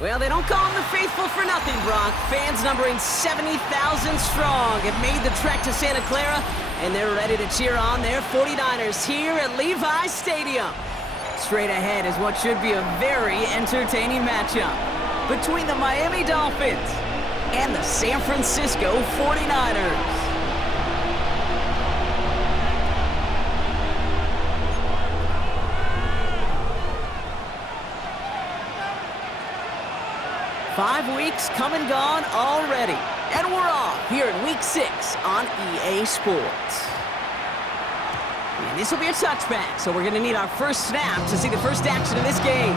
Well, they don't call them the faithful for nothing, Brock. Fans numbering 70,000 strong have made the trek to Santa Clara, and they're ready to cheer on their 49ers here at Levi's Stadium. Straight ahead is what should be a very entertaining matchup between the Miami Dolphins and the San Francisco 49ers. Five weeks come and gone already, and we're off here in Week 6 on EA Sports. And this will be a touchback, so we're going to need our first snap to see the first action of this game.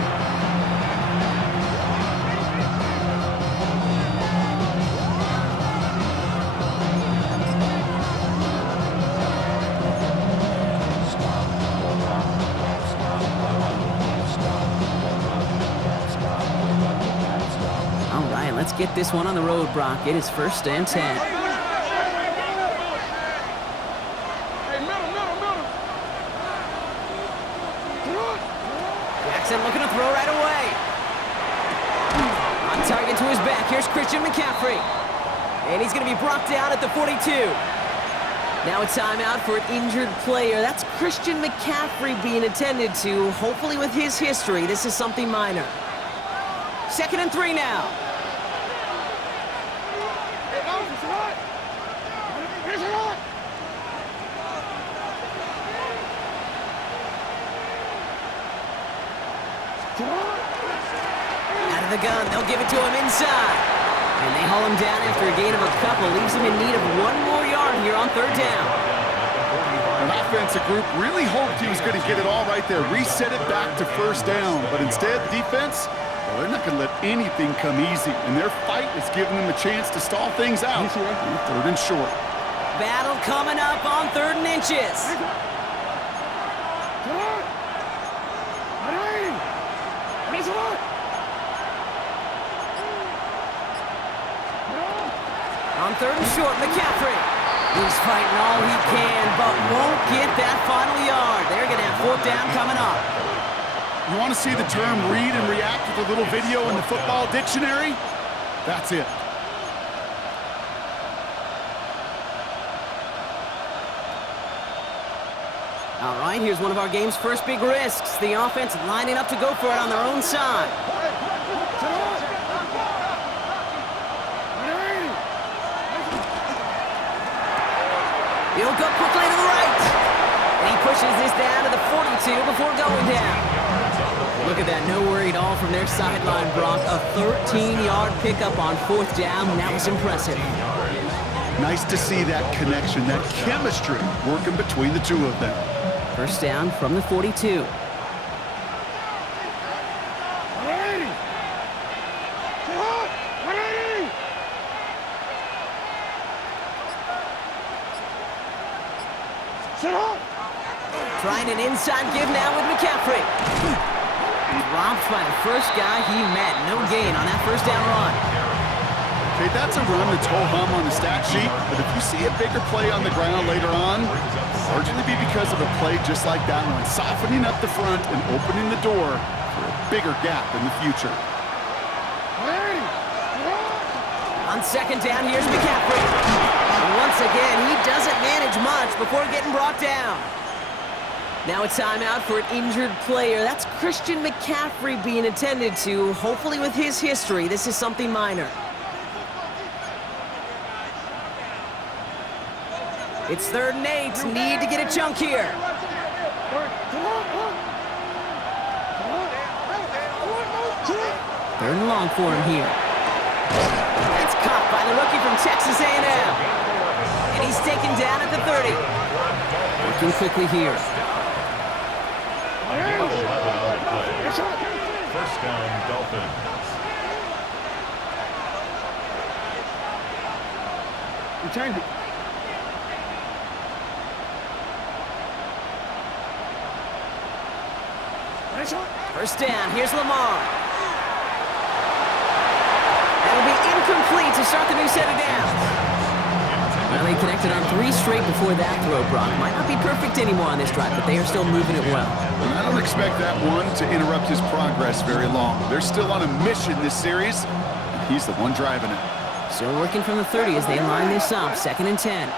Let's get this one on the road, Brock. It is 1st and 10. Hey, middle. Jackson looking to throw right away. On target to his back. Here's Christian McCaffrey. And he's going to be brought down at the 42. Now a timeout for an injured player. That's Christian McCaffrey being attended to. Hopefully with his history, this is something minor. 2nd and 3 now. Out of the gun, they'll give it to him inside. And they haul him down after a gain of a couple. Leaves him in need of one more yard here on 3rd down. The offensive group really hoped he was going to get it all right there. Reset it back to 1st down. But instead, the defense, well, they're not going to let anything come easy. And their fight is giving them a chance to stall things out on 3rd and short. Battle coming up on 3rd and inches. On 3rd and short, McCaffrey. He's fighting all he can, but won't get that final yard. They're going to have 4th down coming up. You want to see the term read and react with a little video in the football dictionary? That's it. All right, here's one of our game's first big risks. The offense lining up to go for it on their own side. He'll go quickly to the right. And he pushes this down to the 42 before going down. Look at that, no worry at all from their sideline, Brock. A 13-yard pickup on 4th down. That was impressive. Nice to see that connection, that chemistry working between the two of them. 1st down from the 42. Trying an inside give now with McCaffrey. Dropped by the first guy he met. No gain on that 1st down run. Okay, that's a run that's ho-hum on the stat sheet, but if you see a bigger play on the ground later on, largely be because of a play just like that one, softening up the front and opening the door for a bigger gap in the future. On 2nd down, here's McCaffrey. And once again, he doesn't manage much before getting brought down. Now a timeout for an injured player. That's Christian McCaffrey being attended to. Hopefully with his history, this is something minor. It's 3rd and 8. Need to get a chunk here. 3rd and long for him here. It's caught by the rookie from Texas A&M. And he's taken down at the 30. Working quickly here. 1st down, Dolphins. Returned it. First down, here's Lamar. to start the new set of downs. Well, they connected on 3 straight before that throw, Brock. Might not be perfect anymore on this drive, but they are still moving it well. And I don't expect that one to interrupt his progress very long. They're still on a mission this series. He's the one driving it. Still working from the 30 as they line this up, 2nd and 10.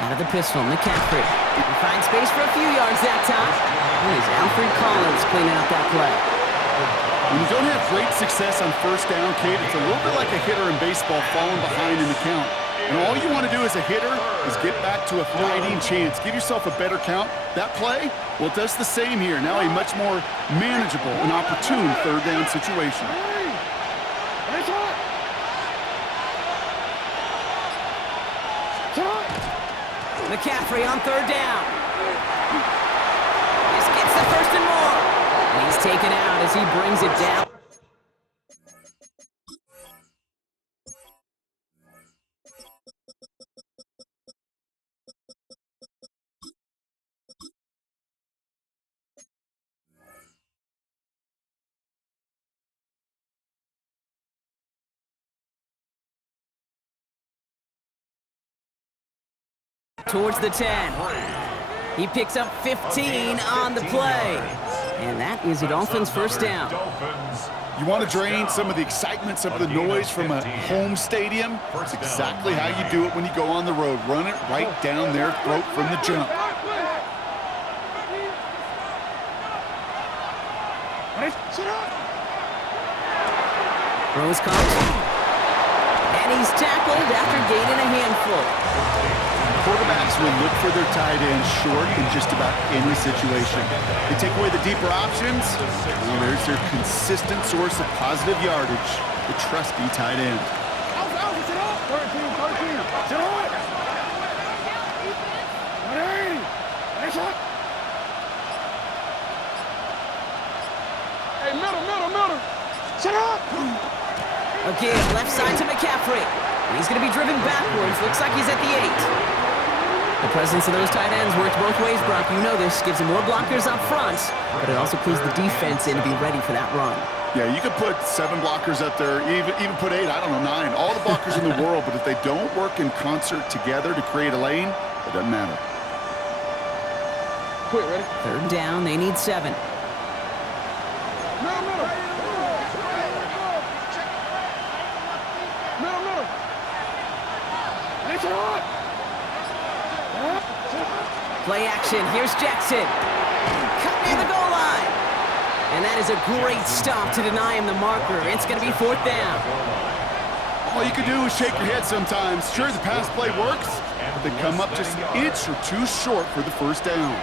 Out of the pistol, McCaffrey. He finds space for a few yards that time. And it's Alfred Collins cleaning up that play. When you don't have great success on first down, Kate, it's a little bit like a hitter in baseball falling behind in the count. And all you want to do as a hitter is get back to a fighting chance. Give yourself a better count. That play, well, it does the same here. Now a much more manageable and opportune 3rd down situation. McCaffrey on 3rd down. This gets the 1st and more. And he's taken out as he brings it down. Towards the 10. He picks up 15 on the play. And that is a Dolphins' 1st down. You want to drain some of the excitement, some of the noise from a home stadium? That's exactly how you do it when you go on the road. Run it right down their throat from the jump. Throws caught. And he's tackled after gaining a handful. Quarterbacks will look for their tight end short in just about any situation. They take away the deeper options, well, there's their consistent source of positive yardage, the trusty tight end. Hey, middle. Shut up! Again, left side to McCaffrey. He's going to be driven backwards. Looks like he's at the 8. The presence of those tight ends works both ways, Brock. You know this. Gives them more blockers up front, but it also clues the defense in to be ready for that run. Yeah, you could put 7 blockers up there, even put 8, I don't know, 9. All the blockers in the world, but if they don't work in concert together to create a lane, it doesn't matter. Quick, ready? 3rd down, they need 7. Play action, here's Jackson. Cut near the goal line. And that is a great stop to deny him the marker. It's going to be 4th down. All you can do is shake your head sometimes. Sure, the pass play works, but they come up just an inch or 2 short for the 1st down.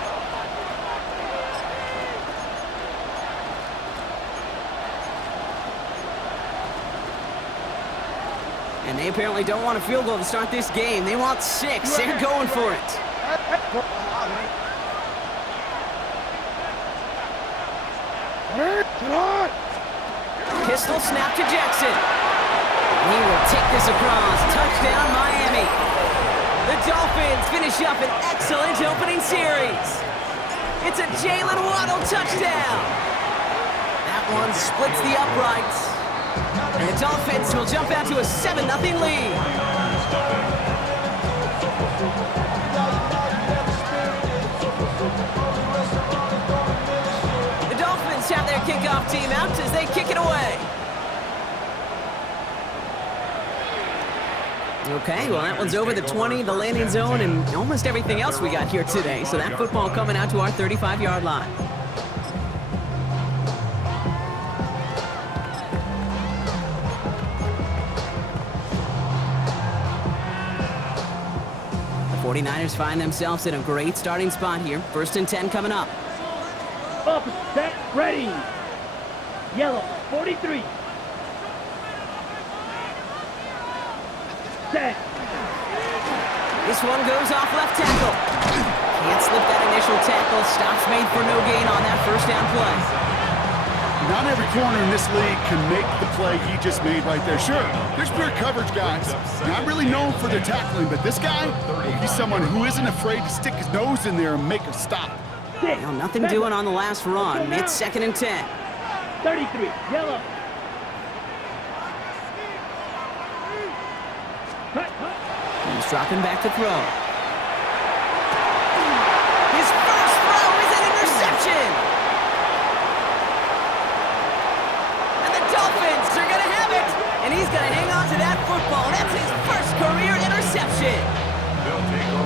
And they apparently don't want a field goal to start this game. They want 6. They're going for it. Pistol snap to Jackson. He will take this across. Touchdown, Miami. The Dolphins finish up an excellent opening series. It's a Jalen Waddle touchdown. That one splits the uprights. And the Dolphins will jump out to a 7-0 lead. The Dolphins have their kickoff team out as they kick it away. Okay, well that one's over the 20, the landing zone, and almost everything else we got here today. So that football coming out to our 35-yard line. The 49ers find themselves in a great starting spot here. 1st and 10 coming up. Up, set, ready. Yellow, 43. Set. This one goes off left tackle. Can't slip that initial tackle. Stops made for no gain on that 1st down play. Not every corner in this league can make the play he just made right there. Sure, there's pure coverage guys. Not really known for their tackling, but this guy, he's someone who isn't afraid to stick his nose in there and make a stop. 6. Well, nothing doing on the last run. It's 2nd and 10. 33, yellow. Cut. He's dropping back to throw. His first throw is an interception. And the Dolphins are going to have it. And he's going to hang on to that football. That's his first career interception.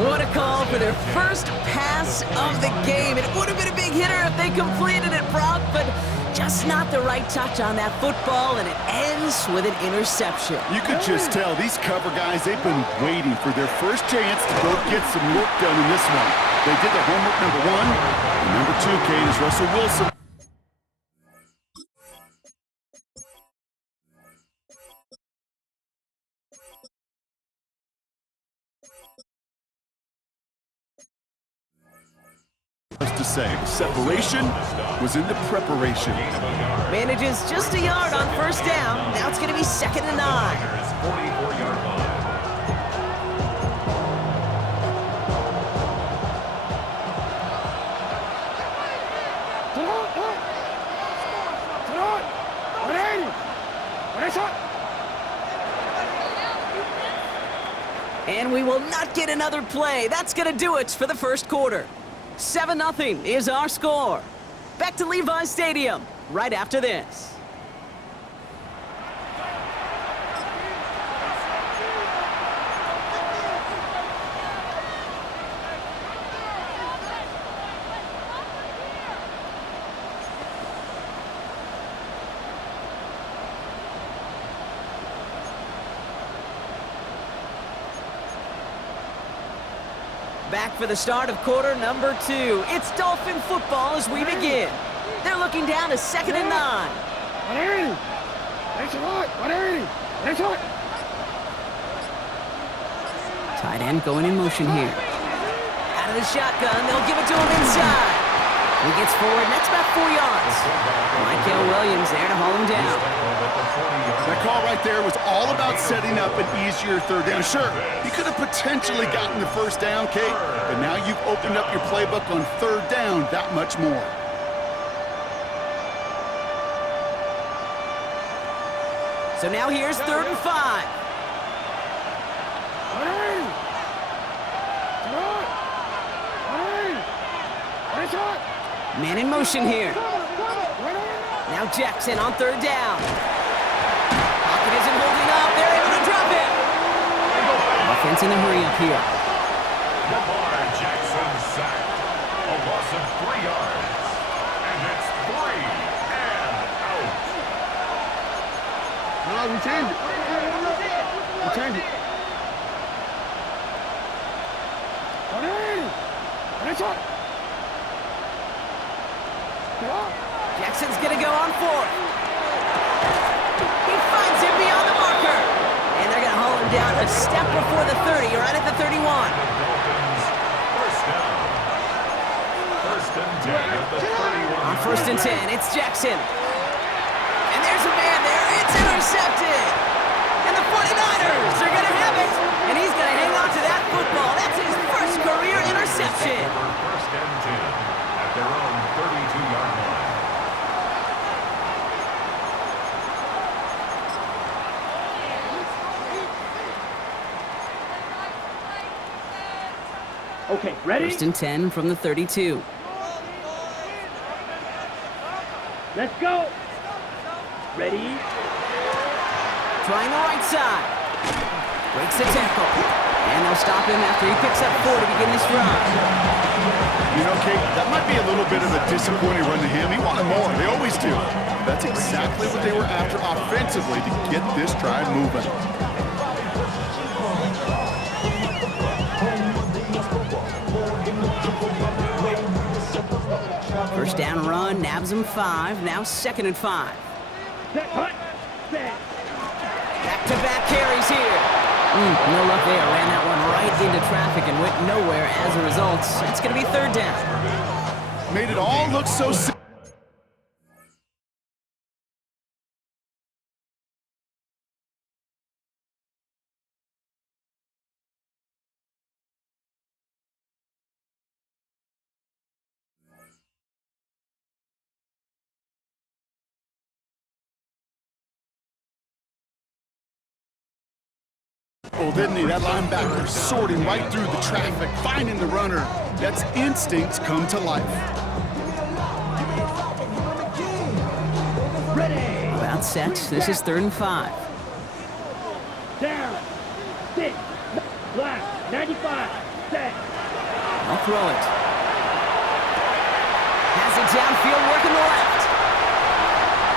What a call for their first pass of the game. It would have been a big hitter if they completed it, Brock, but just not the right touch on that football, and it ends with an interception. You could just tell these cover guys, they've been waiting for their first chance to go get some work done in this one. They did their homework, number one. And number two, Kate, is Russell Wilson. To say, the separation was in the preparation. Manages just a yard on first down. Now it's going to be 2nd and 9. 44-yard line. And we will not get another play. That's going to do it for the first quarter. 7-0 is our score. Back to Levi's Stadium right after this. Back for the start of quarter number 2. It's Dolphin football as we begin. They're looking down to 2nd and 9. Tight end going in motion here. Out of the shotgun, they'll give it to him inside. He gets forward, and that's about 4 yards. Michael Williams there to haul him down. That call right there was all about setting up an easier third down. Sure, you could have potentially gotten the first down, Kate, but now you've opened up your playbook on third down that much more. So now here's 3rd and 5. Man in motion here. Now Jackson on 3rd down. Pocket isn't holding up. They're able to drop it. Offense in a hurry up here. Lamar Jackson sacked. A loss of 3 yards. And it's 3 and out. No, we changed it. We changed it. Jackson's going to go on 4th. He finds him beyond the marker. And they're going to haul him down a step before the 30, right at the 31. Dolphins, first down. 1st and 10 at the 31. On 1st and 10, it's Jackson. And there's a man there. It's intercepted. And the 49ers are going to have it. And he's going to hang on to that football. That's his first career interception. 1st and 10 at their own 32-yard line. Okay, ready? 1st and 10 from the 32. Let's go. Ready? Trying the right side. Breaks the tackle. And they'll stop him after he picks up 4 to begin this drive. You know, Kate, that might be a little bit of a disappointing run to him. He wanted more. They always do. That's exactly what they were after offensively to get this drive moving. First down run, nabs him 5. Now 2nd and 5. Set, cut, set. Back-to-back carries here. No luck there. Ran that one right into traffic and went nowhere as a result. It's going to be 3rd down. Made it all look so simple. Oh, didn't he? That linebacker sorting right through the traffic, finding the runner. That's instincts come to life. Ready. About set. This is 3rd and 5. Down. 6. Left. 95. Set. I'll throw it. Has it downfield, working the left.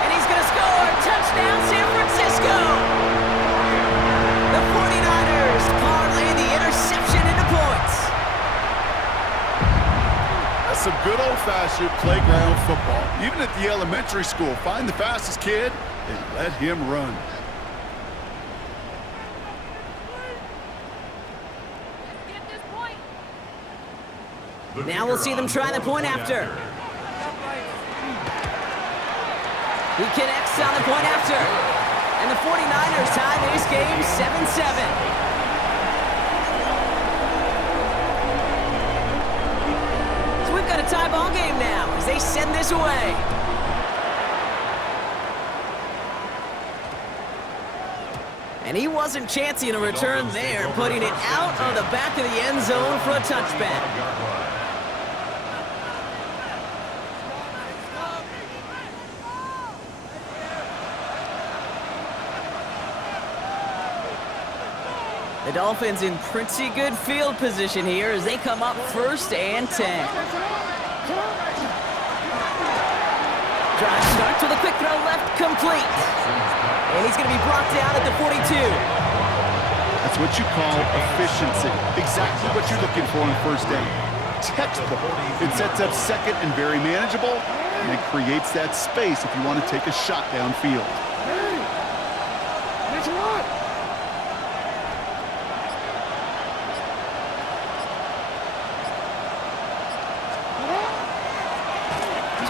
And he's going to score. Touchdown, San Francisco. The 49ers parlay the interception into points. That's some good old-fashioned playground football. Even at the elementary school, find the fastest kid and let him run. Now we'll see them try the point after. He connects on the point after. And the 49ers tie this game 7-7. So we've got a tie ball game now as they send this away. And he wasn't chancing a return there, putting it out of the back of the end zone for a touchback. The Dolphins in pretty good field position here as they come up 1st and 10. Drive starts with a quick throw left, complete. And he's going to be brought down at the 42. That's what you call efficiency. Exactly what you're looking for on 1st down. Textbook. It sets up 2nd and very manageable, and it creates that space if you want to take a shot downfield. Hey! That's a lot!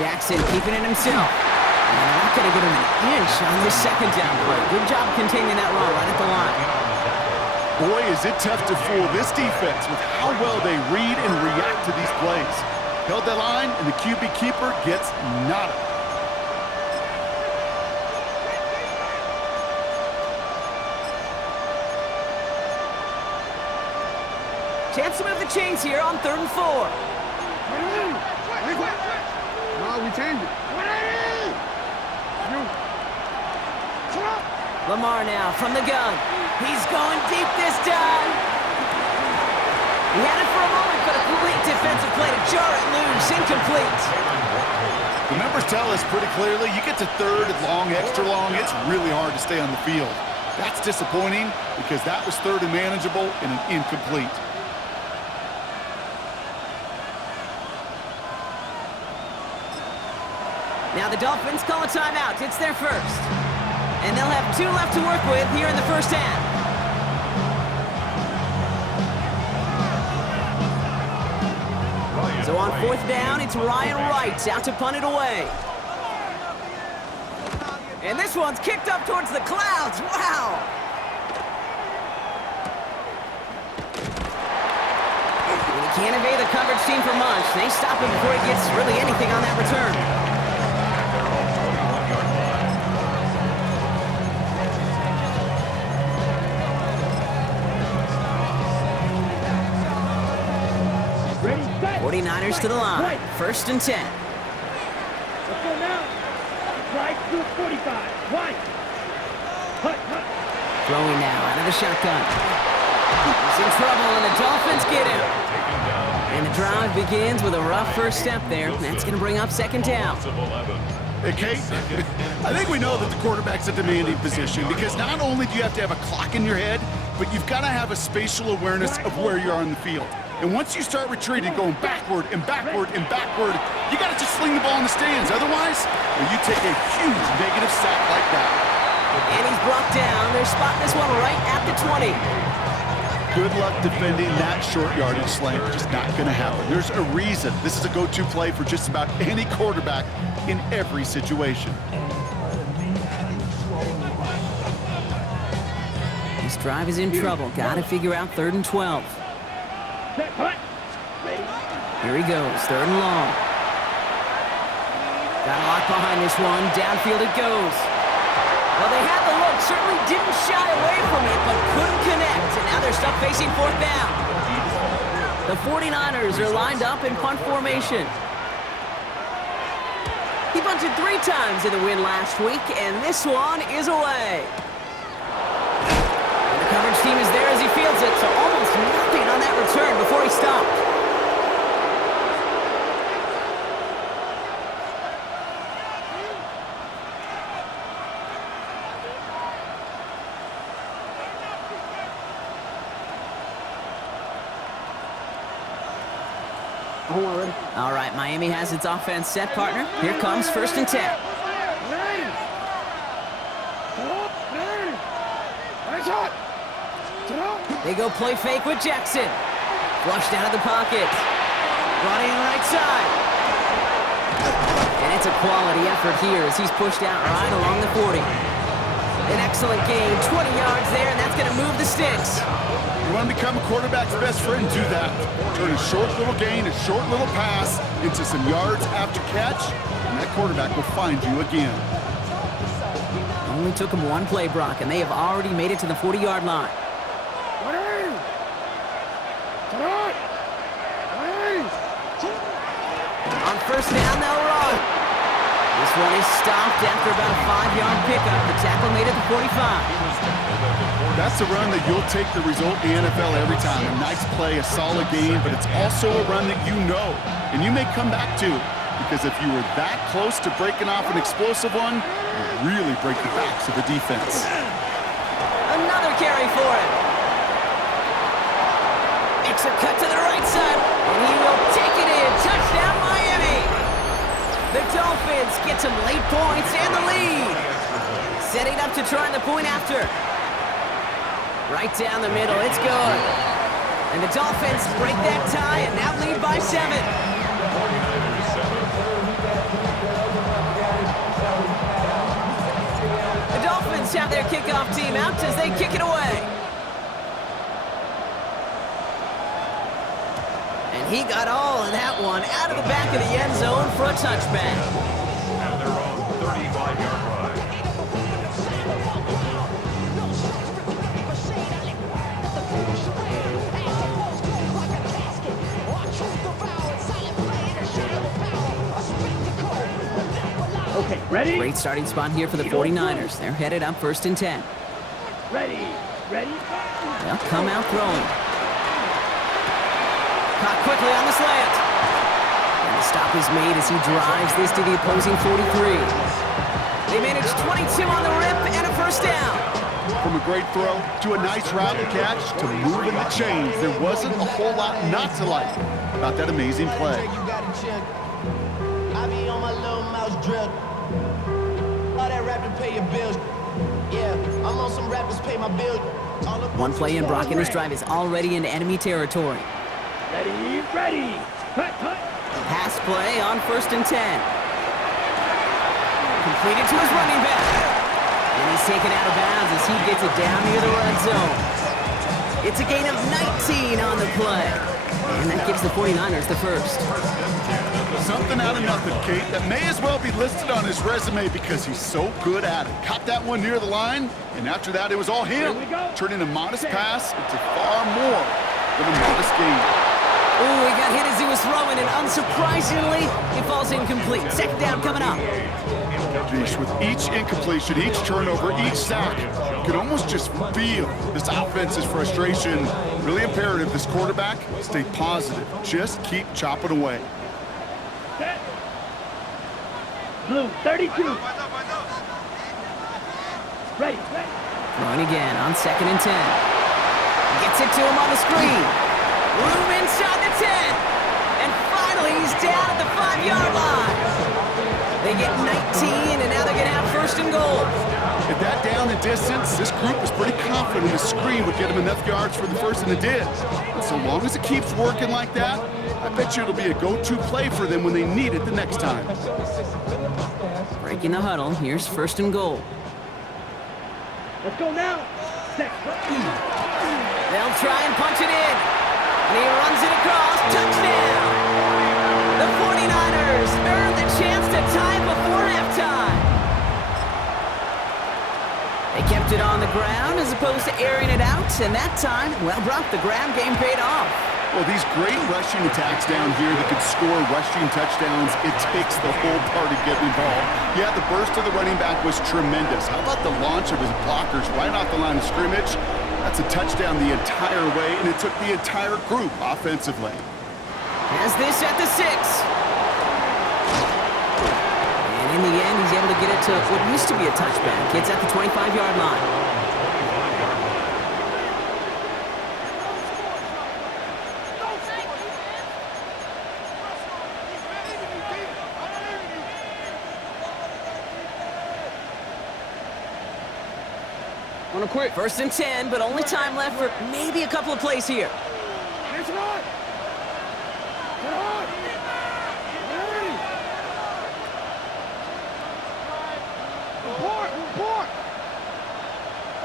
Jackson keeping it himself. And they're not going to get him an inch on this 2nd down play. Good job containing that run right at the line. Boy, is it tough to fool this defense with how well they read and react to these plays. Held that line, and the QB keeper gets nada. Chance to move the chains here on 3rd and 4. No, we changed it. Lamar now from the gun. He's going deep this time. He had it for a moment, but a complete defensive play to jar it loose. Incomplete. The numbers tell us pretty clearly, you get to 3rd and long, extra long, it's really hard to stay on the field. That's disappointing because that was 3rd and manageable and an incomplete. Now the Dolphins call a timeout. It's their 1st. And they'll have 2 left to work with here in the 1st half. So on 4th down, it's Ryan Wright out to punt it away. And this one's kicked up towards the clouds. Wow! And he can't evade the coverage team for much. They stop him before he gets really anything on that return. Ready, set. 49ers to the line. 1st and 10. Let's go now. Right to 45. Right. Hut, hut. Throwing now out of the shotgun. He's in trouble, and the Dolphins get him. And the drive begins with a rough first step there. That's going to bring up 2nd down. Hey, Kate, I think we know that the quarterback's a demanding position because not only do you have to have a clock in your head, but you've got to have a spatial awareness of where you are on the field. And once you start retreating, going backward and backward and backward, you got to just sling the ball in the stands. Otherwise, you take a huge negative sack like that. And he's brought down. They're spotting this one right at the 20. Good luck defending that short yardage slant. Just not going to happen. There's a reason. This is a go-to play for just about any quarterback in every situation. This drive is in trouble. Got to figure out 3rd and 12. Set, hut. Ready. Here he goes, 3rd and long. Got a lot behind this one. Downfield it goes. Well, they had the look, certainly didn't shy away from it, but couldn't connect. And now they're stuck facing fourth down. The 49ers are lined up in punt formation. He bunted 3 times in the win last week, and this one is away. And the coverage team is there as he fields it, so almost nothing on that return before he stopped. All right, Miami has its offense set, partner. Here comes 1st and 10. They go play fake with Jackson. Flushed out of the pocket. Running right side. And it's a quality effort here as he's pushed out right along the 40. An excellent game, 20 yards there, and that's going to move the sticks. You want to become a quarterback's best friend, do that. Turn a short little gain, a short little pass into some yards after catch, and that quarterback will find you again. Only took him 1 play, Brock, and they have already made it to the 40-yard line. On 1st down, they'll run. This one is stopped after about a 5-yard pickup. The tackle made it to 45. That's a run that you'll take the result in the NFL every time. A nice play, a solid game, but it's also a run that you know, and you may come back to, because if you were that close to breaking off an explosive one, you really break the backs of the defense. Another carry for him. Makes a cut to the right side, and he will take it in. Touchdown, Miami! The Dolphins get some late points and the lead. Setting up to try the point after. Right down the middle, it's good. And the Dolphins break that tie and now lead by 7. The Dolphins have their kickoff team out as they kick it away. And he got all of that one out of the back of the end zone for a touchback. And they're on 35-yard line. Okay, ready? Great starting spot here for the 49ers. They're headed up 1st and 10. Ready? They'll come out throwing. Caught quickly on the slant. And the stop is made as he drives this to the opposing 43. They manage 22 on the rip and a 1st down. From a great throw to a nice route and catch to moving the chains, there wasn't a whole lot not to like about that amazing play. I be on my little mouse drill. All that rap to pay your bills. Yeah, I'm on some rappers pay my bills. 1 play in, Brock, and this drive is already into enemy territory. Ready. Cut. Pass play on 1st and 10. Completed to his running back. And he's taken out of bounds as he gets it down near the red zone. It's a gain of 19 on the play. And that gives the 49ers the 1st. Something out of nothing, Kate, that may as well be listed on his resume because he's so good at it. Caught that one near the line, and after that it was all him. Turning a modest pass into far more than a modest gain. Oh, he got hit as he was throwing, and unsurprisingly, it falls incomplete. 2nd down coming up. Geesh, with each incompletion, each turnover, each sack, you can almost just feel this offense's frustration. Really imperative this quarterback stay positive. Just keep chopping away. Set. Blue, 32. Ready. Throwing again on 2nd and 10. Gets it to him on the screen. Room inside the 10. And finally, he's down at the 5-yard line. They get 19, and now they're going to have 1st and goal. At that down and distance, this group was pretty confident the screen would get them enough yards for the 1st, and it did. And so long as it keeps working like that, I bet you it'll be a go-to play for them when they need it the next time. Breaking the huddle, here's 1st and goal. Let's go now. They'll try and punch it in. And he runs it across. Touchdown! The 49ers earn the chance to tie before halftime. ground as opposed to airing it out. And that time, well, Brock, the ground game paid off. Well, these great rushing attacks down here that could score rushing touchdowns, it takes the whole party getting involved. Yeah, the burst of the running back was tremendous. How about the launch of his blockers right off the line of scrimmage? That's a touchdown the entire way, and it took the entire group offensively. Has this at the 6. And in the end, he's able to get it to what used to be a touchback. It's at the 25-yard line. Wanna quit? 1st and 10, but only time left for maybe a couple of plays here. It's on! Get on! Ready! Report! Report!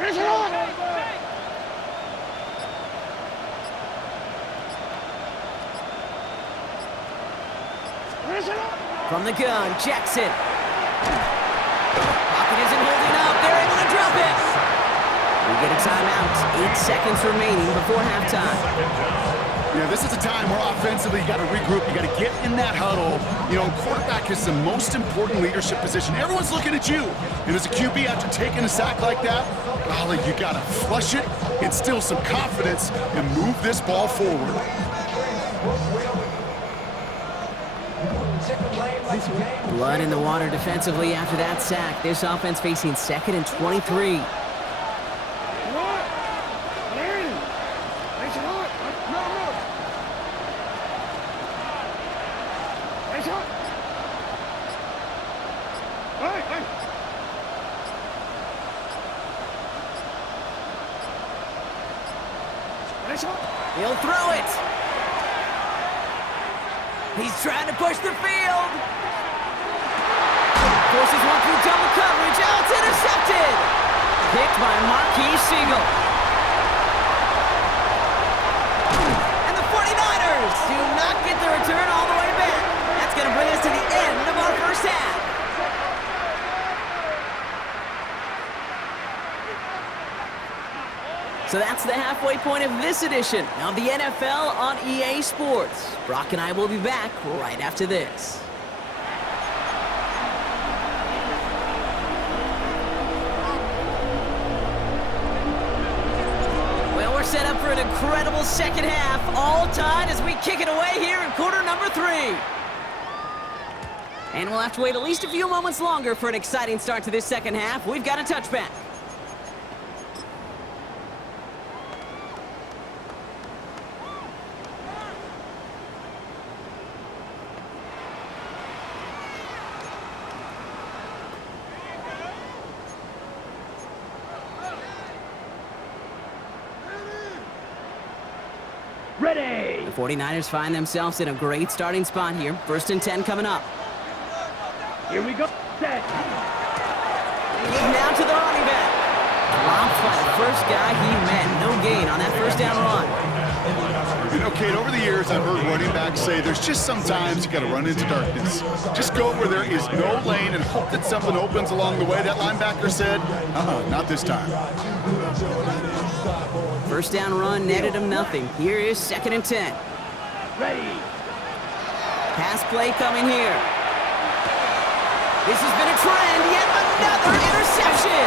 It's on! It's on! From the gun, Jackson. Pocket isn't holding up. They're able to drop it. We get a timeout. 8 seconds remaining before halftime. Yeah, this is a time where offensively you got to regroup. You got to get in that huddle. You know, quarterback is the most important leadership position. Everyone's looking at you. And as a QB, after taking a sack like that, golly, you got to flush it, instill some confidence, and move this ball forward. Blood in the water defensively after that sack. This offense facing 2nd and 23. He'll throw it. He's trying to push the field. Forces one through double coverage. Oh, it's intercepted. Picked by Marquise Siegel. And the 49ers do not get the return all the way back. That's going to bring us to the end of our first half. So that's the halfway point of this edition of the NFL on EA Sports. Brock and I will be back right after this. Well, we're set up for an incredible second half, all tied as we kick it away here in quarter number 3. And we'll have to wait at least a few moments longer for an exciting start to this second half. We've got a touchback. Ready! The 49ers find themselves in a great starting spot here. 1st and 10 coming up. Here we go. Set. Now to the running back. Dropped by the first guy he met. No gain on that first down run. You know, Kate, over the years I've heard running backs say there's just sometimes you got to run into darkness. Just go where there is no lane and hope that something opens along the way. That linebacker said, not this time. First down run netted him nothing. Here is 2nd and 10. Ready. Pass play coming here. This has been a trend. Yet another interception.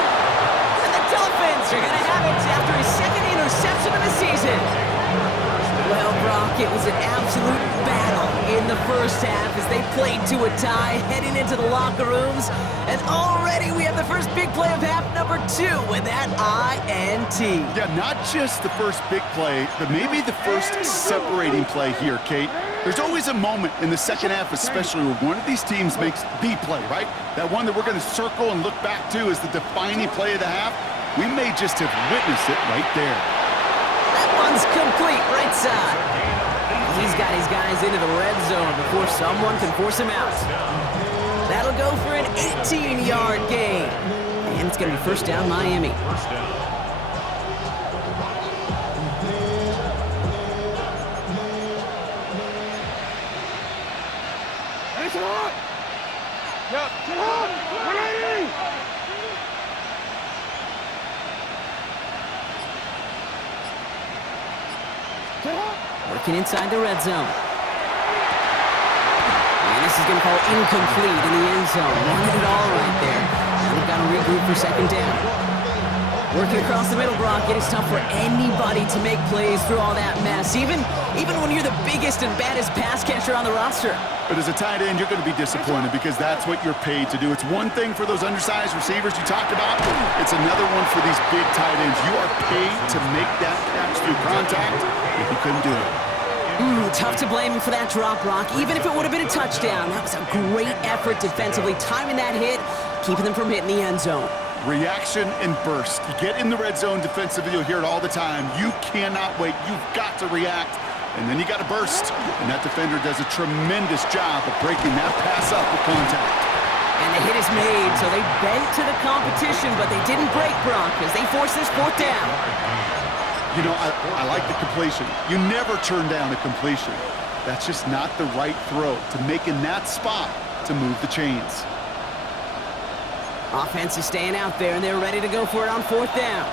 And the Dolphins are going to have it after his 2nd interception of the season. Well, Brock, it was an absolute battle in the first half as they played to a tie heading into the locker rooms. And already we have the first big play of half number 2 with that INT. Yeah, not just the first big play, but maybe the first separating play here, Kate. There's always a moment in the second half, especially where one of these teams makes the play, right? That one that we're going to circle and look back to as the defining play of the half. We may just have witnessed it right there. That one's complete right side. He's got his guys into the red zone before someone can force him out. That'll go for an 18-yard gain. And it's going to be first down Miami. It's on! Yep. It's on! Ready! Working inside the red zone. And this is going to fall incomplete in the end zone. Wanted it all right there. Now they've got to regroup for second down. Working across the middle, Brock, it is tough for anybody to make plays through all that mess, even when you're the biggest and baddest pass catcher on the roster. But as a tight end, you're going to be disappointed because that's what you're paid to do. It's one thing for those undersized receivers you talked about. It's another one for these big tight ends. You are paid to make that catch through contact, and you couldn't do it. Tough to blame him for that drop, Brock. Even if it would have been a touchdown, that was a great effort defensively, timing that hit, keeping them from hitting the end zone. Reaction and burst. You get in the red zone defensively, you'll hear it all the time. You cannot wait. You've got to react. And then you got to burst. And that defender does a tremendous job of breaking that pass up with contact. And the hit is made, so they bent to the competition, but they didn't break, Brock, as they force this fourth down. You know, I like the completion. You never turn down a completion. That's just not the right throw to make in that spot to move the chains. Offense is staying out there, and they're ready to go for it on fourth down.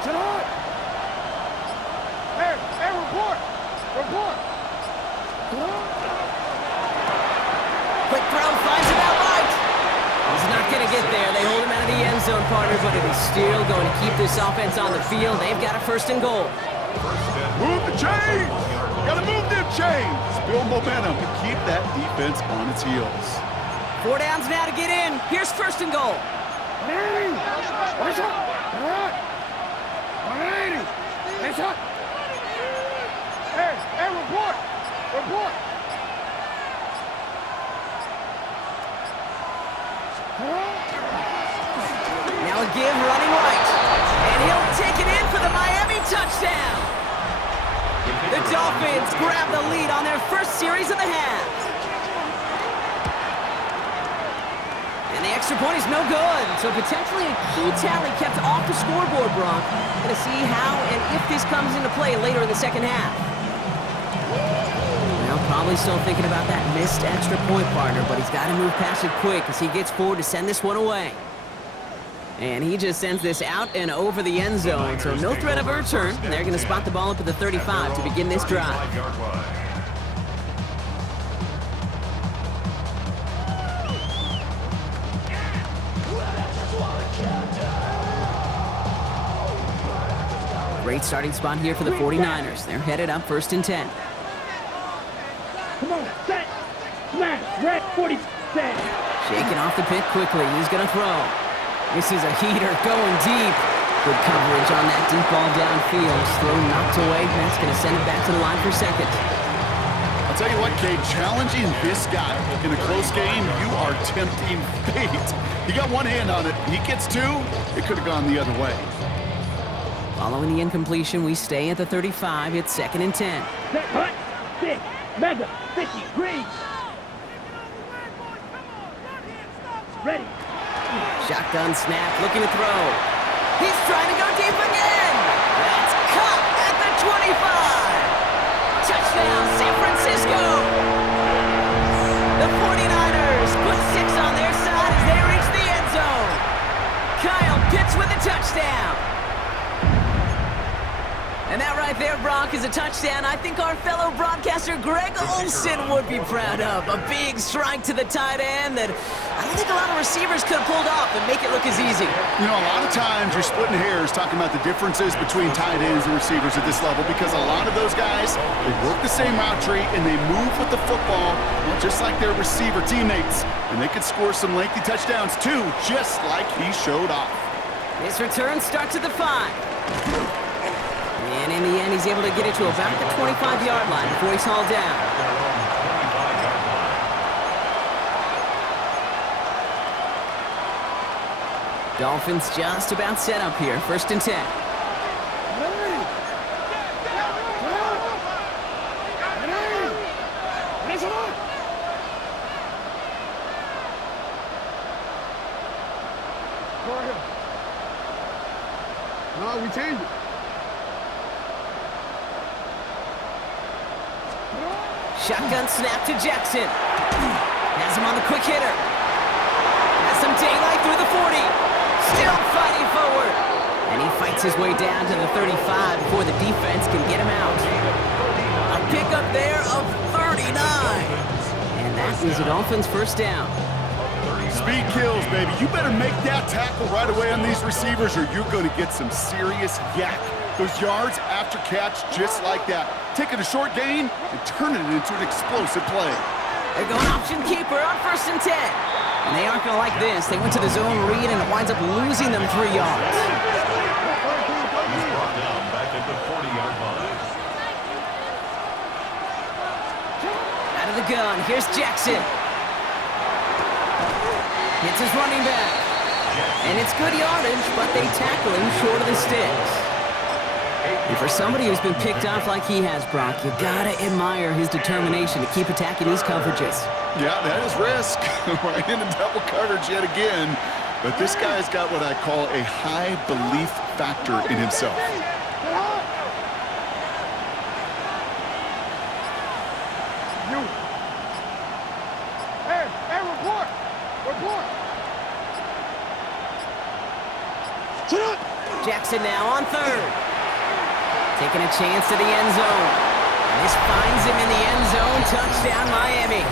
Sit on! Hey, report! Report! Quick throw, finds him out right. He's not going to get there. They hold him out of the end zone, partner, but it is still going to keep this offense on the field. They've got a first and goal. Move the chains! Gotta move them chains! Build momentum and keep that defense on its heels. 4 downs now to get in. Here's first and goal. 180! What's up? All right. 180! What's up? Hey, report! Report! Now a give running right. And he'll take it in for the Miami touchdown. The Dolphins grab the lead on their first series of the half. And the extra point is no good. So potentially a key tally kept off the scoreboard, Brock. Going to see how and if this comes into play later in the second half. Well, probably still thinking about that missed extra point, partner, but he's got to move past it quick as he gets forward to send this one away. And he just sends this out and over the end zone, so no threat of a return. They're going to spot the ball up at the 35 to begin this drive. Great starting spot here for the 49ers. They're headed up first and 10. Come on, set, smash, red, 40 set. Shaking off the pick quickly. He's going to throw. This is a heater going deep. Good coverage on that deep ball downfield. Throw knocked away. That's going to send it back to the line for second. I'll tell you what, Cade, challenging this guy in a close game, you are tempting fate. He got one hand on it. He gets two. It could have gone the other way. Following the incompletion, we stay at the 35. It's second and 10. Set, hut, 6, mega, 50, green. Ready. Shotgun snap, looking to throw. He's trying to go deep again. That's caught at the 25. Touchdown, San Francisco. The 49ers put 6 on their side as they reach the end zone. Kyle Pitts with a touchdown. And that right there, Brock, is a touchdown I think our fellow broadcaster Greg Olsen would be proud of. A big strike to the tight end that I don't think a lot of receivers could have pulled off and make it look as easy. You know, a lot of times you're splitting hairs talking about the differences between tight ends and receivers at this level because a lot of those guys, they work the same route tree and they move with the football, well, just like their receiver teammates. And they could score some lengthy touchdowns too, just like he showed off. This return starts at the 5. And in the end, he's able to get it to about the 25-yard line before he's hauled down. Dolphins just about set up here. First and 10. No, we changed it. Shotgun snap to Jackson. Has him on the quick hitter. Has some daylight through the 40. Still fighting forward. And he fights his way down to the 35 before the defense can get him out. A pickup there of 39. And that is the Dolphins' first down. Speed kills, baby. You better make that tackle right away on these receivers or you're going to get some serious yak. Those yards after catch just like that. Taking a short gain and turning it into an explosive play. They're going option keeper on 1st and 10. And they aren't going to like this. They went to the zone read and it winds up losing them 3 yards. He's brought down back at the 40-yard line. Out of the gun, here's Jackson. Hits his running back. And it's good yardage, but they tackle him short of the sticks. And for somebody who's been picked off like he has, Brock, you gotta admire his determination to keep attacking these coverages. Yeah, that is risk. Right into double coverage yet again. But this guy's got what I call a high belief factor in himself. You. Hey, report. Report. Sit up. Jackson now on 3rd. Taking a chance to the end zone. And this finds him in the end zone. Touchdown, Miami.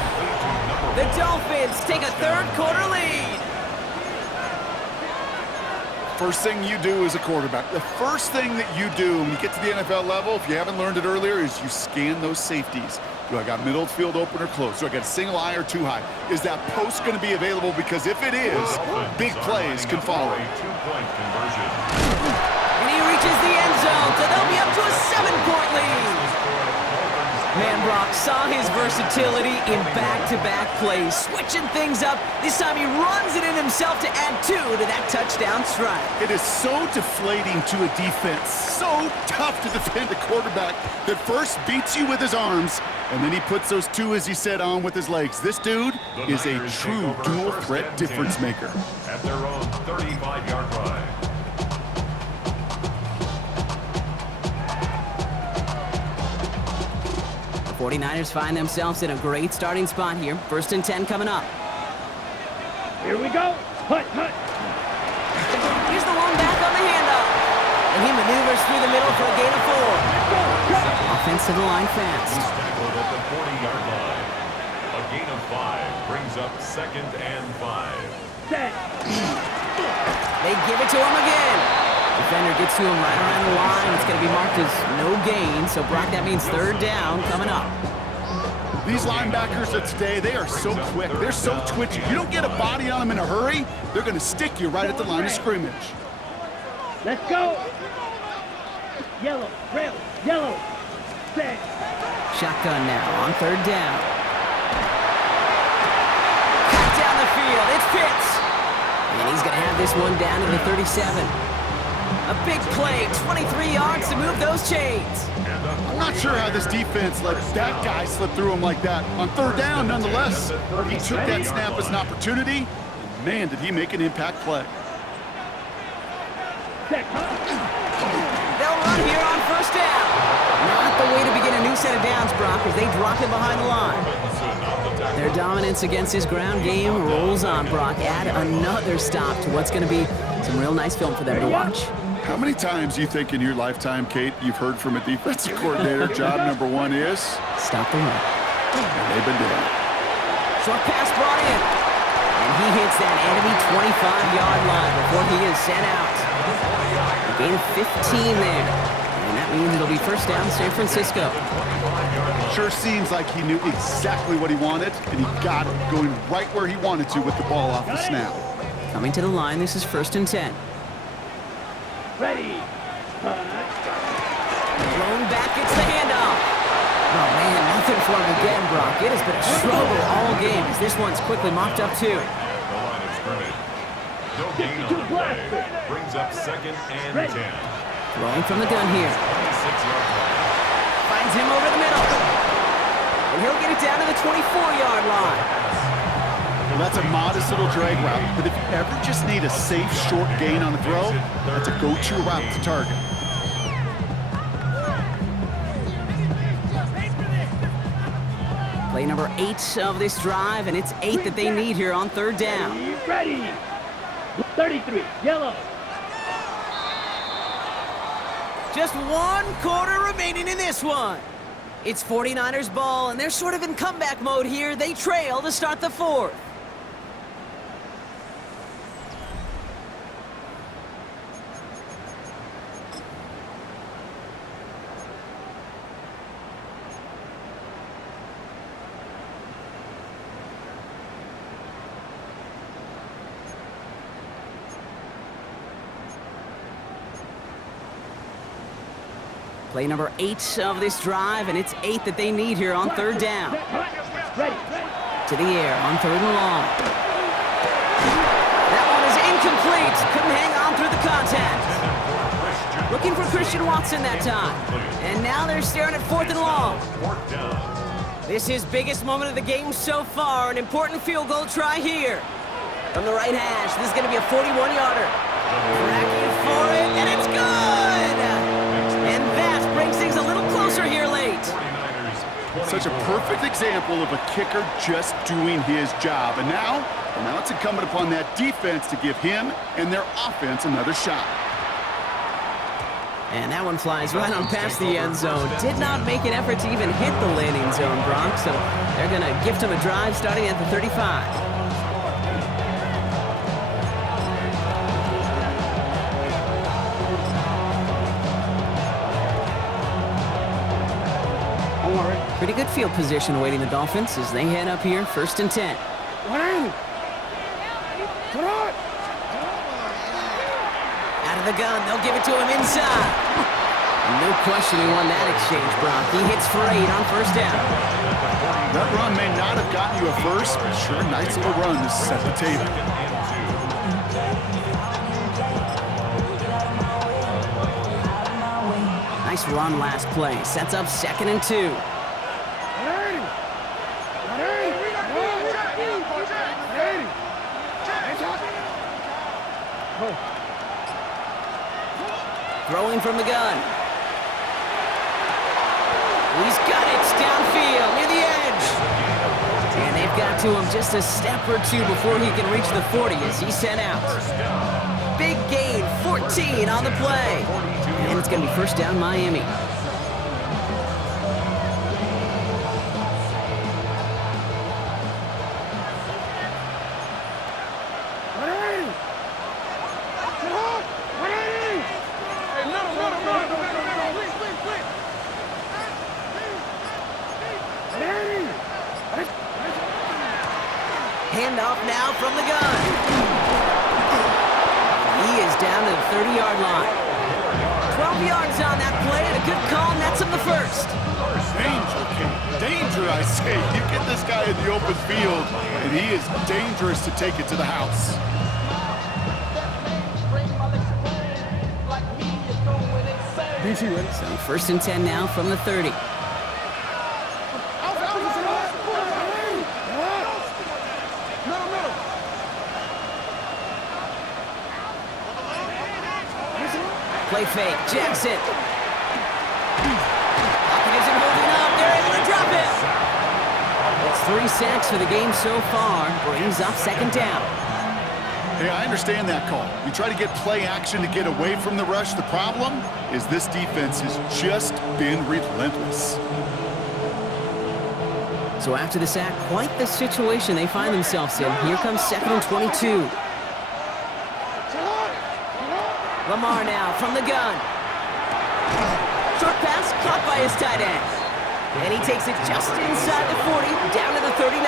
The Dolphins take a 3rd quarter lead. First thing you do as a quarterback, the first thing that you do when you get to the NFL level, if you haven't learned it earlier, is you scan those safeties. Do I got middle of the field open or close? Do I got a single high or 2 high? Is that post going to be available? Because if it is, big plays can follow. Two-point conversion. And he reaches the end zone, so they'll be up to a 7-point lead. Man, Brock saw his versatility in back-to-back plays, switching things up. This time he runs it in himself to add 2 to that touchdown strike. It is so deflating to a defense, so tough to defend a quarterback that first beats you with his arms, and then he puts those 2, as he said, on with his legs. This dude is a true dual-threat difference maker. At their own 35-yard line. The 49ers find themselves in a great starting spot here. 1st and 10 coming up. Here we go. Hut, hut. Here's the one back on the handoff. And he maneuvers through the middle for a gain of 4. Offense to the line fast. He's tackled at the 40-yard line. A gain of 5 brings up 2nd and 5. Set. They give it to him again. Defender gets to him right around the line. It's going to be marked as no gain. So, Brock, that means 3rd down coming up. These linebackers of today, they are so quick. They're so twitchy. You don't get a body on them in a hurry, they're going to stick you right at the line of scrimmage. Let's go. Yellow, red, yellow. Set. Shotgun now on 3rd down. Cut down the field. It's Pitts. And he's going to have this one down to the 37. A big play, 23 yards to move those chains. I'm not sure how this defense let that guy slip through him like that. On 3rd down, nonetheless, he took that snap as an opportunity. And man, did he make an impact play. They'll run here on 1st down. Not the way to begin a new set of downs, Brock, as they drop him behind the line. Their dominance against his ground game rolls on, Brock. Add another stop to what's going to be some real nice film for them to watch. How many times do you think in your lifetime, Kate, you've heard from a defensive coordinator, job number 1 is? Stop the run. And they've been doing it. Short pass brought in. And he hits that enemy 25-yard line before he is sent out. A gain of 15 there. And that means it'll be 1st down San Francisco. Sure seems like he knew exactly what he wanted, and he got it, going right where he wanted to with the ball off the snap. Coming to the line, this is 1st and 10. Ready. Thrown back, it's the handoff. Oh, man, nothing for him again, Brock. It has been a struggle all game as this one's quickly mopped up, too. The line of scrimmage. No gain on the play. Brings up 2nd and 10. Throwing from the gun here. 26-yard line. Finds him over the middle. And he'll get it down to the 24-yard line. Well, that's a modest little drag route, but if you ever just need a safe, short gain on the throw, that's a go-to route to target. Play number 8 of this drive, and it's 8 that they need here on 3rd down. Ready. 33, yellow. Just 1/4 remaining in this one. It's 49ers ball, and they're sort of in comeback mode here. They trail to start the fourth. Play number 8 of this drive, and it's 8 that they need here on third down. Ready. To the air on third and long. That one is incomplete. Couldn't hang on through the contact. Looking for Christian Watson that time. And now they're staring at fourth and long. This is biggest moment of the game so far. An important field goal try here. From the right hash, this is going to be a 41-yarder. Tracking for it, and it's good! And that brings things a little closer here late. Such a perfect example of a kicker just doing his job. And now it's incumbent upon that defense to give him and their offense another shot. And that one flies right on past the end zone. Did not make an effort to even hit the landing zone, Bronx. So they're going to gift him a drive starting at the 35. Pretty good field position awaiting the Dolphins as they head up here, 1st and 10. Out of the gun, they'll give it to him inside. And no question he won that exchange, Brock. He hits for 8 on 1st down. That run may not have gotten you a first, but sure, nice little run to set the table. Nice run last play. Sets up 2nd and 2. Throwing from the gun. He's got it downfield near the edge. And they've got to him just a step or two before he can reach the 40 as he's sent out. Big gain, 14 on the play. And it's going to be 1st down Miami. Handoff now from the gun. He is down to the 30-yard line. 12 yards on that play, and a good call nets him the first. Danger, King. Danger, I say. You get this guy in the open field, and he is dangerous to take it to the house. So 1st and 10 now from the 30. Play fake, Jackson. Pocket isn't holding up. They're able to drop it. It's 3 sacks for the game so far. Brings up 2nd down. Hey, I understand that call. You try to get play action to get away from the rush. The problem is this defense has just been relentless. So after the sack, quite the situation they find themselves in. Here comes 2nd and 22. Lamar now from the gun. Short pass caught by his tight end. And he takes it just inside the 40, down to the 39.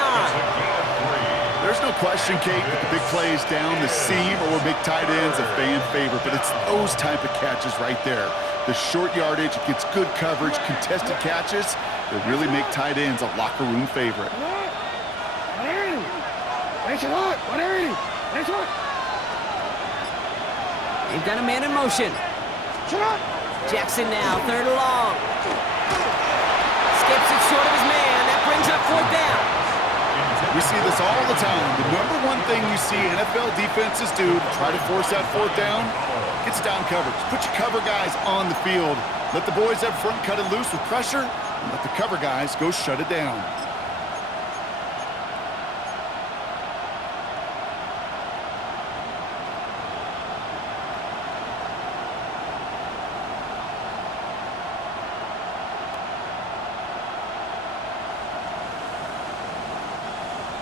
There's no question, Kate, that the big plays down the seam or big tight ends a fan favorite, but it's those type of catches right there. The short yardage, it gets good coverage, contested catches that really make tight ends a locker room favorite. They've got a man in motion. Jackson now, 3rd and long. Skips it short of his man. That brings up 4th down. We see this all the time. The number one thing you see NFL defenses do to try to force that 4th down, gets down coverage. Put your cover guys on the field. Let the boys up front cut it loose with pressure, and let the cover guys go shut it down.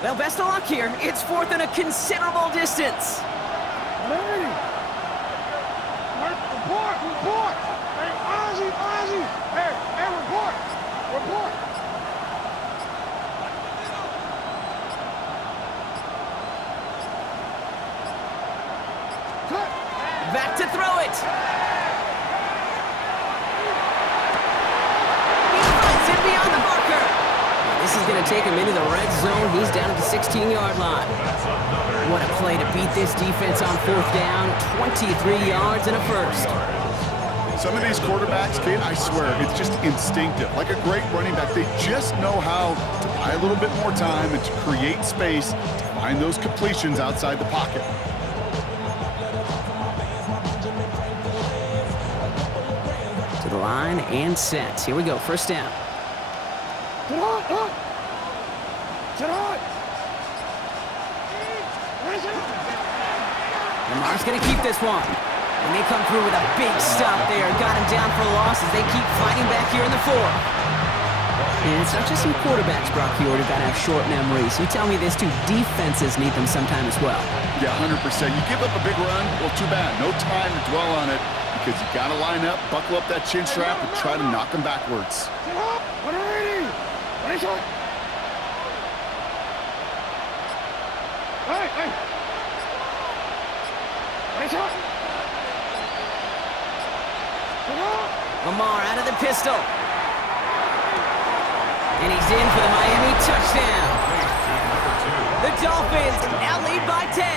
Well, best of luck here. It's fourth and a considerable distance. Hey! Report! Hey, Ozzy! Hey, report! Cut! Back to throw it. He finds it beyond the marker. This is going to take him into the red zone. He's down at the 16-yard line. What a play to beat this defense on fourth down. 23 yards and a first. Some of these quarterbacks, Kate, I swear, it's just instinctive. Like a great running back, they just know how to buy a little bit more time and to create space to find those completions outside the pocket. To the line and set. Here we go, first down. Get on! Lamar's going to keep this one. And they come through with a big stop there. Got him down for a loss as they keep fighting back here in the fourth. And it's not just some quarterbacks, Brock, you already got to have short memories. You tell me this too, defenses need them sometime as well. Yeah, 100%. You give up a big run, well, too bad. No time to dwell on it because you got to line up, buckle up that chin strap, and try to knock them backwards. Get up! 180! Nice shot! Hey! Nice shot! Lamar out of the pistol. And he's in for the Miami touchdown. The Dolphins now lead by 10.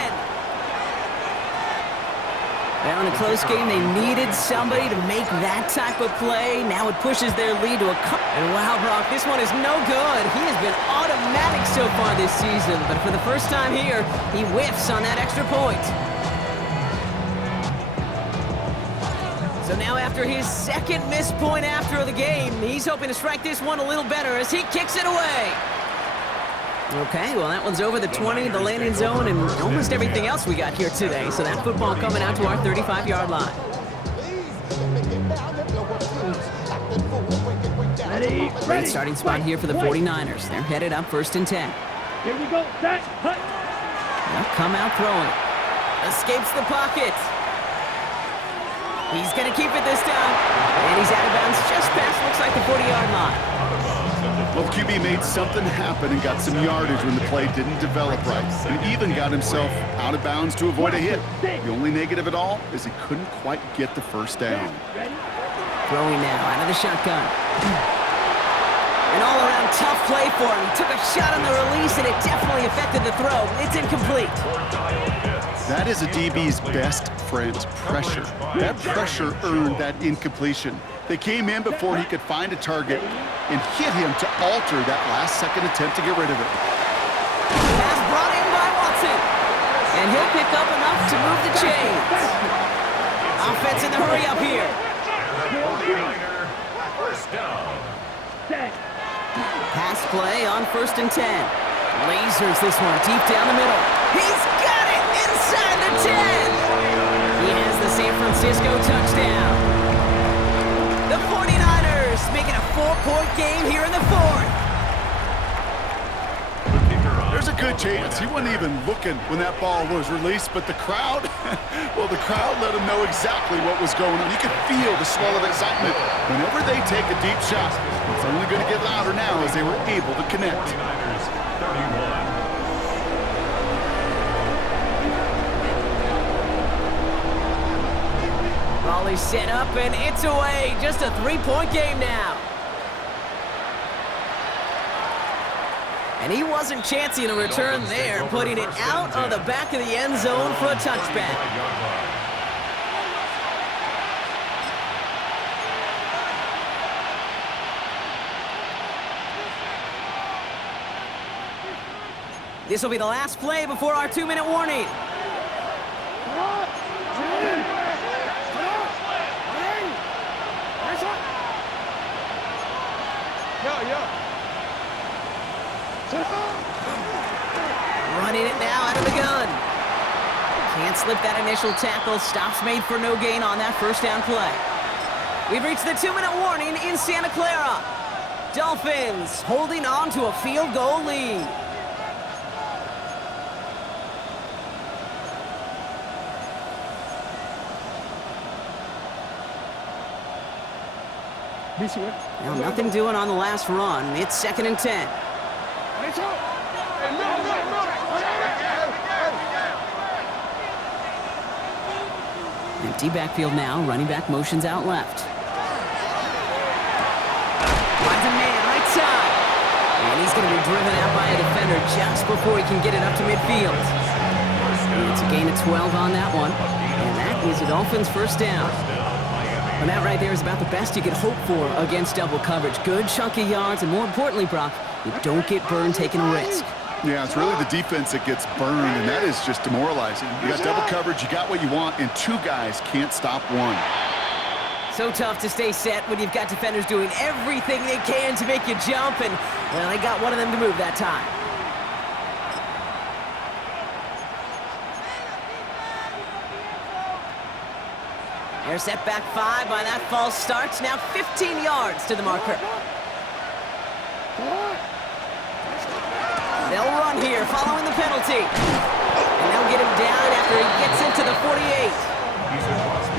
Well, in a close game, they needed somebody to make that type of play. Now it pushes their lead to a cut. And wow, Brock, this one is no good. He has been automatic so far this season, but for the first time here, he whiffs on that extra point. So now after his second missed point after the game, he's hoping to strike this one a little better as he kicks it away. Okay, well, that one's over the 20, the landing zone, and almost everything else we got here today. So that football coming out to our 35-yard line. Great starting spot here for the 49ers. They're headed up first and 10. Here we go, set, hut. They'll come out throwing. Escapes the pocket. He's going to keep it this time. And he's out of bounds just past, looks like the 40-yard line. Well, QB made something happen and got some yardage when the play didn't develop right. And even got himself out of bounds to avoid a hit. The only negative at all is he couldn't quite get the first down. Throwing now out of the shotgun. An all-around tough play for him. He took a shot on the release, and it definitely affected the throw. It's incomplete. That is a DB's best friend, pressure. That pressure earned that incompletion. They came in before he could find a target and hit him to alter that last-second attempt to get rid of it. Pass brought in by Watson. And he'll pick up enough to move the chains. Offense in the hurry up here. First down. Pass play on first and 10. Lasers this one deep down the middle. He's got it inside the 10. He has the San Francisco touchdown. The 49ers making a 4-point game here in the fourth. There's a good chance he wasn't even looking when that ball was released, but the crowd, well, the crowd let him know exactly what was going on. You could feel the swell of excitement. Whenever they take a deep shot, it's only going to get louder now as they were able to connect. 31. Volley set up, and it's away. Just a 3-point game now. And he wasn't chancing a return there, putting it out of the back of the end zone for a touchback. This will be the last play before our 2-minute warning. Running it now out of the gun. Can't slip that initial tackle. Stops made for no gain on that first down play. We've reached the 2-minute warning in Santa Clara. Dolphins holding on to a field goal lead. Now, nothing doing on the last run. It's 2nd and 10. Empty backfield now. Running back motions out left. Finds a man right side. And he's going to be driven out by a defender just before he can get it up to midfield. And it's a gain of 12 on that one. And that is the Dolphins' first down. And that right there is about the best you could hope for against double coverage. Good chunky yards, and more importantly, Brock, you don't get burned taking a risk. Yeah, it's really the defense that gets burned, and that is just demoralizing. You got double coverage, you got what you want, and two guys can't stop one. So tough to stay set when you've got defenders doing everything they can to make you jump, and, well, they got one of them to move that time. They're set back 5 by that false start. Now 15 yards to the marker. They'll run here following the penalty. And they'll get him down after he gets into the 48.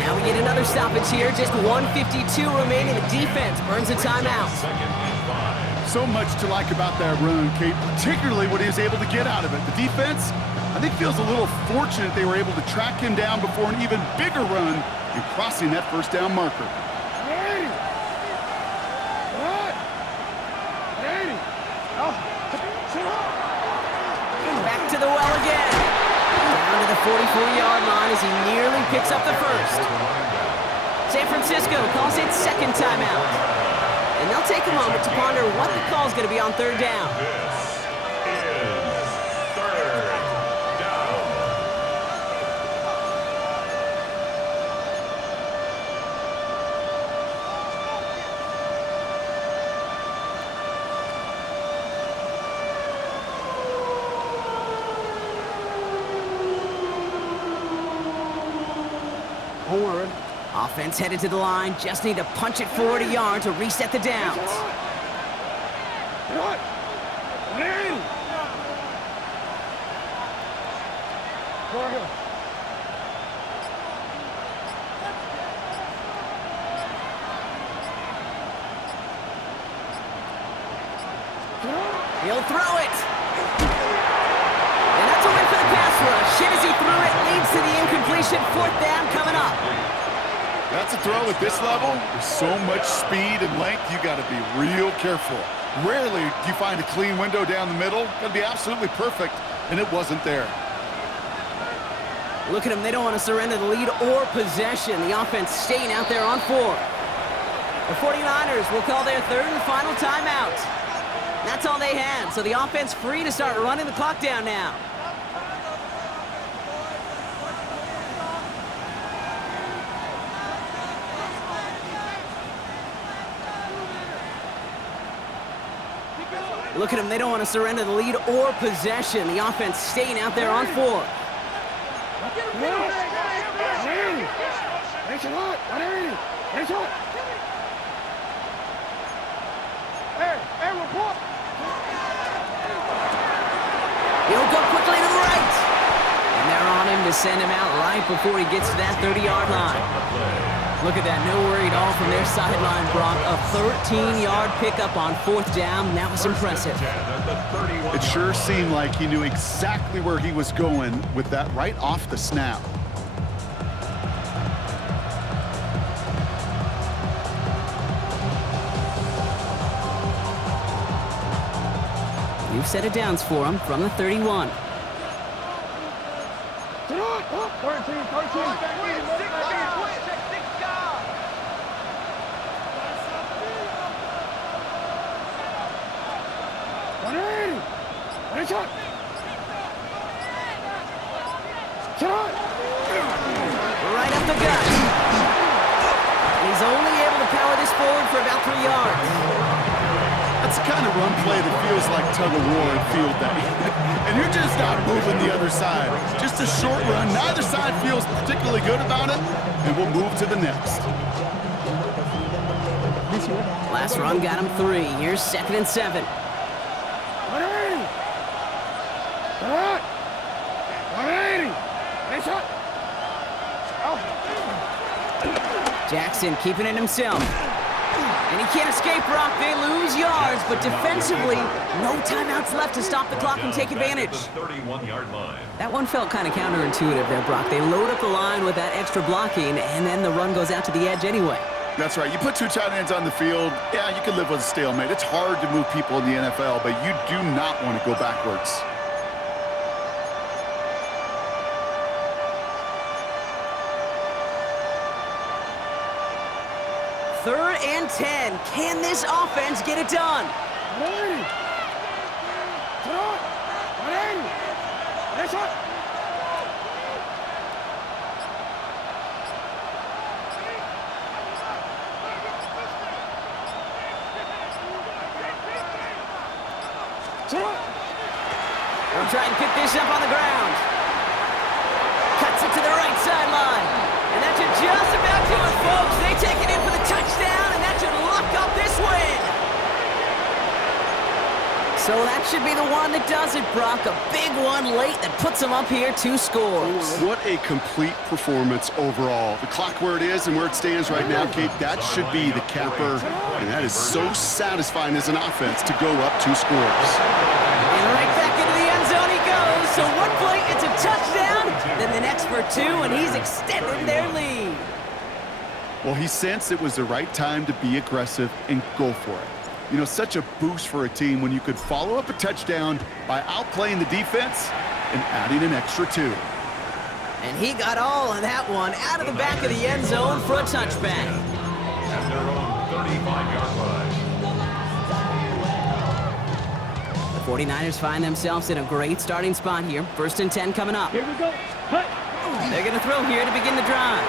Now we get another stoppage here. Just 1:52 remaining. The defense burns a timeout. So much to like about that run, Kate, particularly what he was able to get out of it. The defense, I think, feels a little fortunate they were able to track him down before an even bigger run and crossing that first down marker. Back to the well again. Down to the 44-yard line as he nearly picks up the first. San Francisco calls it 2nd timeout. And they'll take a moment to ponder what the call is going to be on 3rd down. Offense headed to the line. Just need to punch it forward a yard to reset the downs. He'll throw it. And that's a win for the pass rush. Hit as he threw it. Leads to the incompletion. 4th down coming up. That's a throw at this level. With so much speed and length, you got to be real careful. Rarely do you find a clean window down the middle. Got to be absolutely perfect, and it wasn't there. Look at them. They don't want to surrender the lead or possession. The offense staying out there on 4. The 49ers will call their 3rd and final timeout. That's all they had, so the offense free to start running the clock down now. Look at them. They don't want to surrender the lead or possession. The offense staying out there on 4. He'll go quickly to the right. And they're on him to send him out right before he gets to that 30-yard line. Look at that, no worry at all from their sideline, Brock. A 13-yard pickup on 4th down. That was impressive. It sure seemed like he knew exactly where he was going with that right off the snap. You've set it downs for him from the 31. 13. Right up the gut. And he's only able to power this forward for about 3 yards. That's the kind of run play that feels like tug-of-war in field day. And you're just not moving the other side. Just a short run. Neither side feels particularly good about it, and we'll move to the next. Last run got him 3. Here's 2nd and 7. Jackson keeping it himself. And he can't escape, Brock. They lose yards, but defensively, no timeouts left to stop the clock and take advantage. 31-yard line. That one felt kind of counterintuitive there, Brock. They load up the line with that extra blocking, and then the run goes out to the edge anyway. That's right. You put two tight ends on the field, yeah, you can live with a stalemate. It's hard to move people in the NFL, but you do not want to go backwards. Third and 10. Can this offense get it done? 180. Sit up. 180. That's it. Sit up. They'll try and pick this up on the ground. Cuts it to the right sideline. And that should just about do it, folks. They take it in for the touchdown, and that should lock up this win. So that should be the one that does it, Brock. A big one late that puts them up here 2 scores. What a complete performance overall. The clock where it is and where it stands right now, Kate, that should be the capper. And that is so satisfying as an offense to go up 2 scores. And right back into the end zone he goes. So one play, it's a touchdown. Then the next for 2, and he's extended their lead. Well, he sensed it was the right time to be aggressive and go for it. You know, such a boost for a team when you could follow up a touchdown by outplaying the defense and adding an extra 2. And he got all of that one out of the back of the end zone for a touchback. At their own 35-yard line. The 49ers find themselves in a great starting spot here. 1st and 10 coming up. Here we go. Cut. They're going to throw here to begin the drive.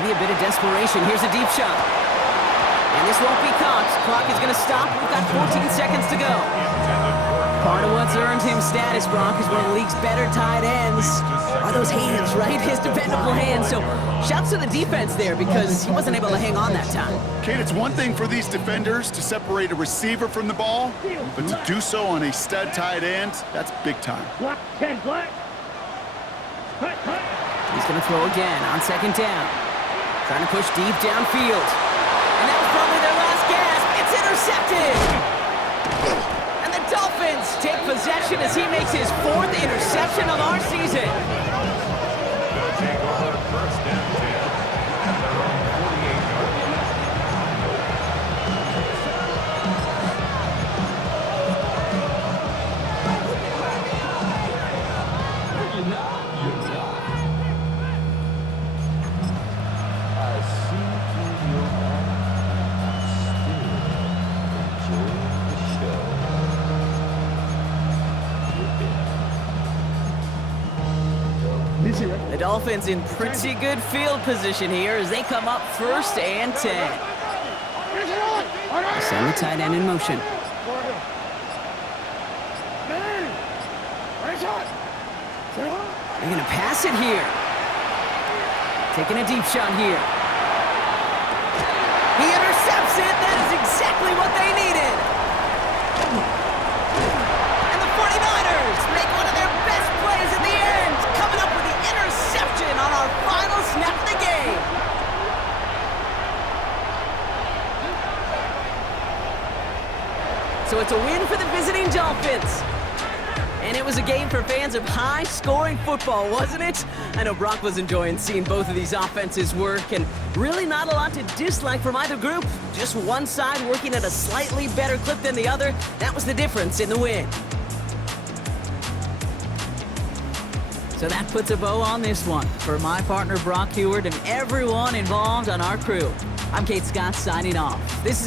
Maybe a bit of desperation. Here's a deep shot. And this won't be caught. Clock is going to stop. We've got 14 seconds to go. Part of what's earned him status, Brock, is one of the league's better tight ends. Are those hands, right? His dependable hands. So shouts to the defense there because he wasn't able to hang on that time. Kate, it's one thing for these defenders to separate a receiver from the ball, but to do so on a stud tight end, that's big time. Black. 10 black. Cut. He's going to throw again on 2nd down. Trying to push deep downfield. And that was probably their last gasp. It's intercepted. And the Dolphins take possession as he makes his 4th interception of our season. They'll take over 1st and 10 at their own 48-yard line. The Dolphins in pretty good field position here as they come up 1st and 10. Send the tight end in motion. They're going to pass it here. Taking a deep shot here. He intercepts it. That is exactly what they needed. And the 49ers make one of their best plays at the end, coming up with the interception on our final snap of the game. So it's a win for the visiting Dolphins. And it was a game for fans of high-scoring football, wasn't it? I know Brock was enjoying seeing both of these offenses work, and really not a lot to dislike from either group. Just one side working at a slightly better clip than the other. That was the difference in the win. So that puts a bow on this one. For my partner, Brock Heward, and everyone involved on our crew, I'm Kate Scott signing off. This is